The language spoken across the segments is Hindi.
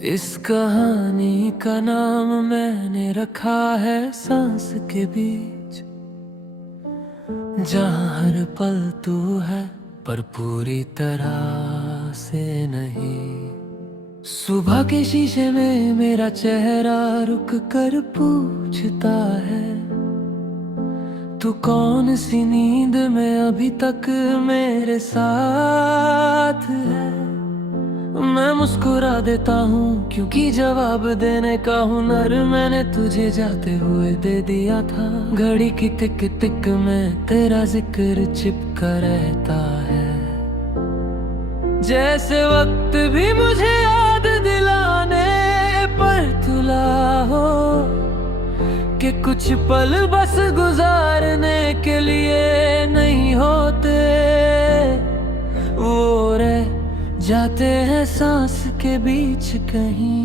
इस कहानी का नाम मैंने रखा है सांस के बीच, जहाँ हर पल तू है पर पूरी तरह से नहीं। सुबह के शीशे में मेरा चेहरा रुक कर पूछता है, तू कौन सी नींद में अभी तक मेरे साथ है। मैं मुस्कुरा देता हूँ क्योंकि जवाब देने का हुनर मैंने तुझे जाते हुए दे दिया था। घड़ी की टिक टिक में तेरा जिक्र चिपका रहता है, जैसे वक्त भी मुझे याद दिलाने पर तुला हो कि कुछ पल बस गुजारने के लिए नहीं होते, वो रह जाते हैं सांस के बीच कहीं।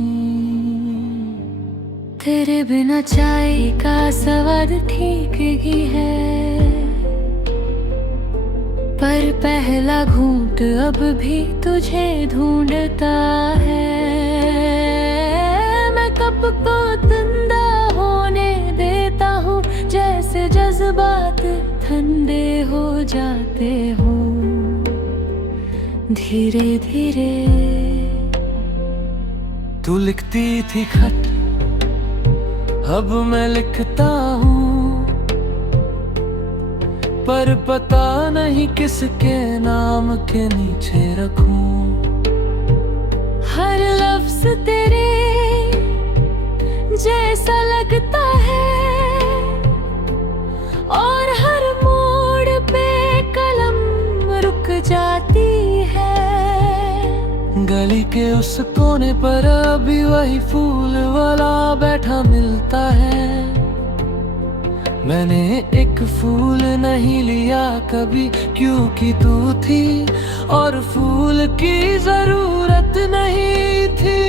तेरे बिना चाय का स्वाद ठीक ही है, पर पहला घूंट अब भी तुझे ढूंढता है। मैं कप को ठंडा होने देता हूँ, जैसे जज्बात ठंडे हो जाते हो धीरे धीरे। तू लिखती थी खत, अब मैं लिखता हूँ, पर पता नहीं किसके नाम के नीचे रखूं। हर लफ्ज तेरे जैसा लगता है, और हर मोड़ पे कलम रुक जाती है। गली के उस कोने पर अभी वही फूल वाला बैठा मिलता है। मैंने एक फूल नहीं लिया कभी, क्योंकि तू थी और फूल की जरूरत नहीं थी।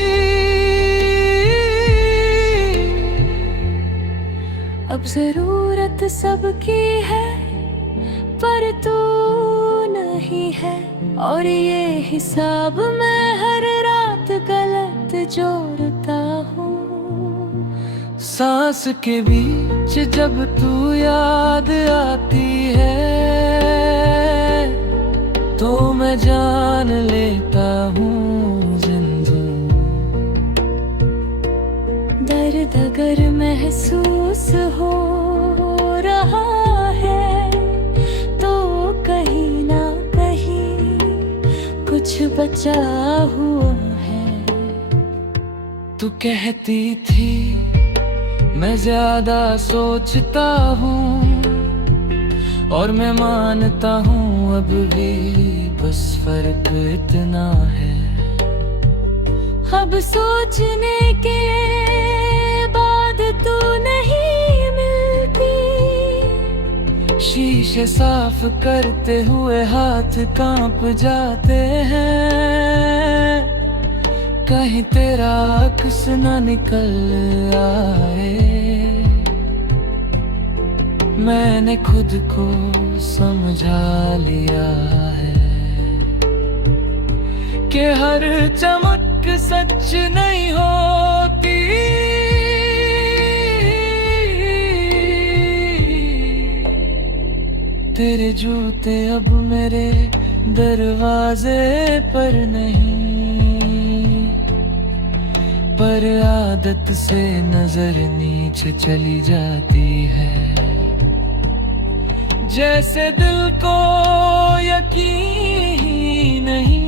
अब जरूरत सबकी है पर तू नहीं है, और ये हिसाब मैं हर रात गलत जोड़ता हूँ। सांस के बीच जब तू याद आती है, तो मैं जान लेता हूँ जिंदगी। दर्द अगर महसूस हो रहा है, तो कहीं ना कहीं कुछ बचा हुआ है। तू कहती थी मैं ज्यादा सोचता हूँ, और मैं मानता हूँ अब भी बस फर्क इतना है। अब सोचने के बाद तू नहीं मिलती, शीशे साफ करते हुए हाथ कांप जाते हैं। कहीं तेरा अक्स न निकल आए। मैंने खुद को समझा लिया है कि हर चमक सच नहीं होती। तेरे जूते अब मेरे दरवाजे पर नहीं, पर आदत से नजर नीचे चली जाती है। जैसे दिल को यकीन नहीं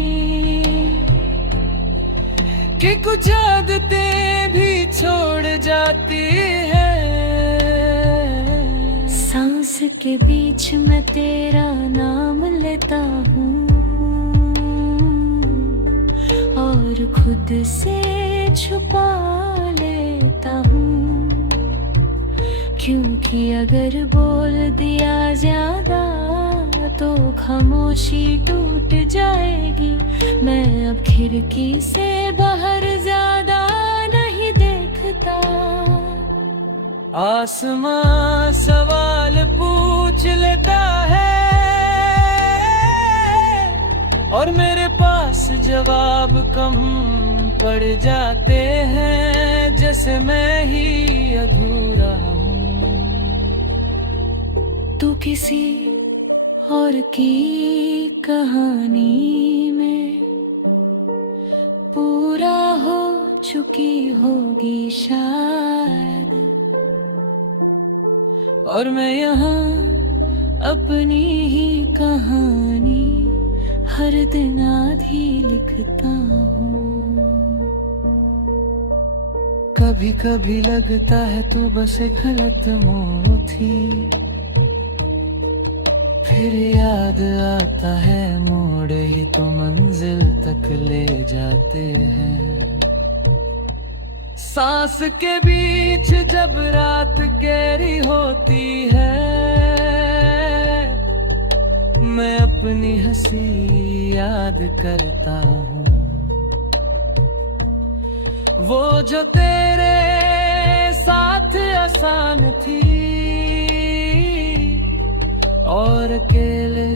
कि कुछ आदतें भी छोड़ जाती है। सांस के बीच मैं तेरा नाम लेता हूँ, और खुद से छुपा लेता हूँ, क्योंकि अगर बोल दिया ज्यादा तो खामोशी टूट जाएगी। मैं अब खिड़की से बाहर ज्यादा नहीं देखता। आसमां सवाल पूछ लेता है, और मेरे पास जवाब कम पड़ जाते हैं जैसे मैं ही अधूरा हूँ। तू किसी और की कहानी में पूरा हो चुकी होगी शायद, और मैं यहाँ अपनी ही कहानी हर दिन आधी लिखता हूँ। कभी कभी लगता है तू बस एक गलत मोड़ थी, फिर याद आता है मोड़ ही तो मंजिल तक ले जाते हैं। सांस के बीच जब रात गहरी होती है, मैं अपनी हंसी याद करता हूँ। वो जो तेरे साथ आसान थी और अकेले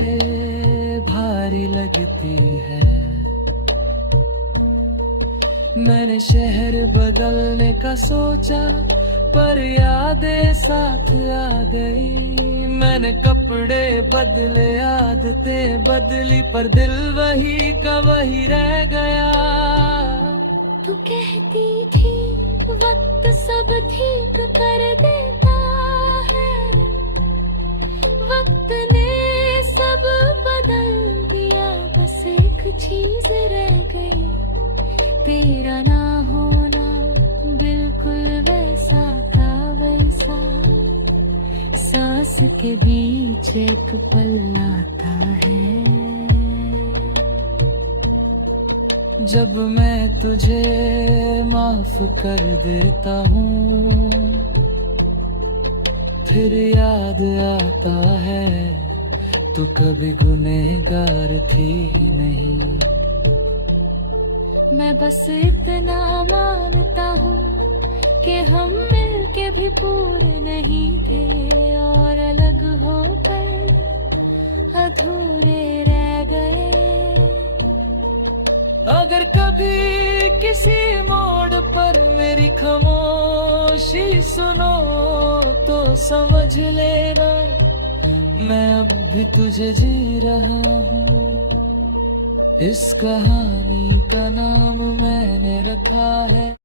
भारी लगती है। मैंने शहर बदलने का सोचा पर यादें साथ आ गई। मैंने कपड़े बदले आदतें बदली पर दिल वही का वही रह गया। तू कहती थी वक्त सब ठीक कर देता है, वक्त ने सब बदल दिया, बस एक चीज रह गई, तेरा ना होना बिल्कुल वैसा का वैसा। सांस के बीच एक पल आता है। जब मैं तुझे माफ कर देता हूँ, फिर याद आता है तू कभी गुनहगार थी नहीं। मैं बस इतना मानता हूँ कि हम मिलके भी पूरे नहीं थे, और अलग होकर अधूरे रह गए। अगर कभी किसी मोड़ पर मेरी खामोशी सुनो तो समझ लेना मैं अब भी तुझे जी रहा हूँ। इस कहानी का नाम मैंने रखा है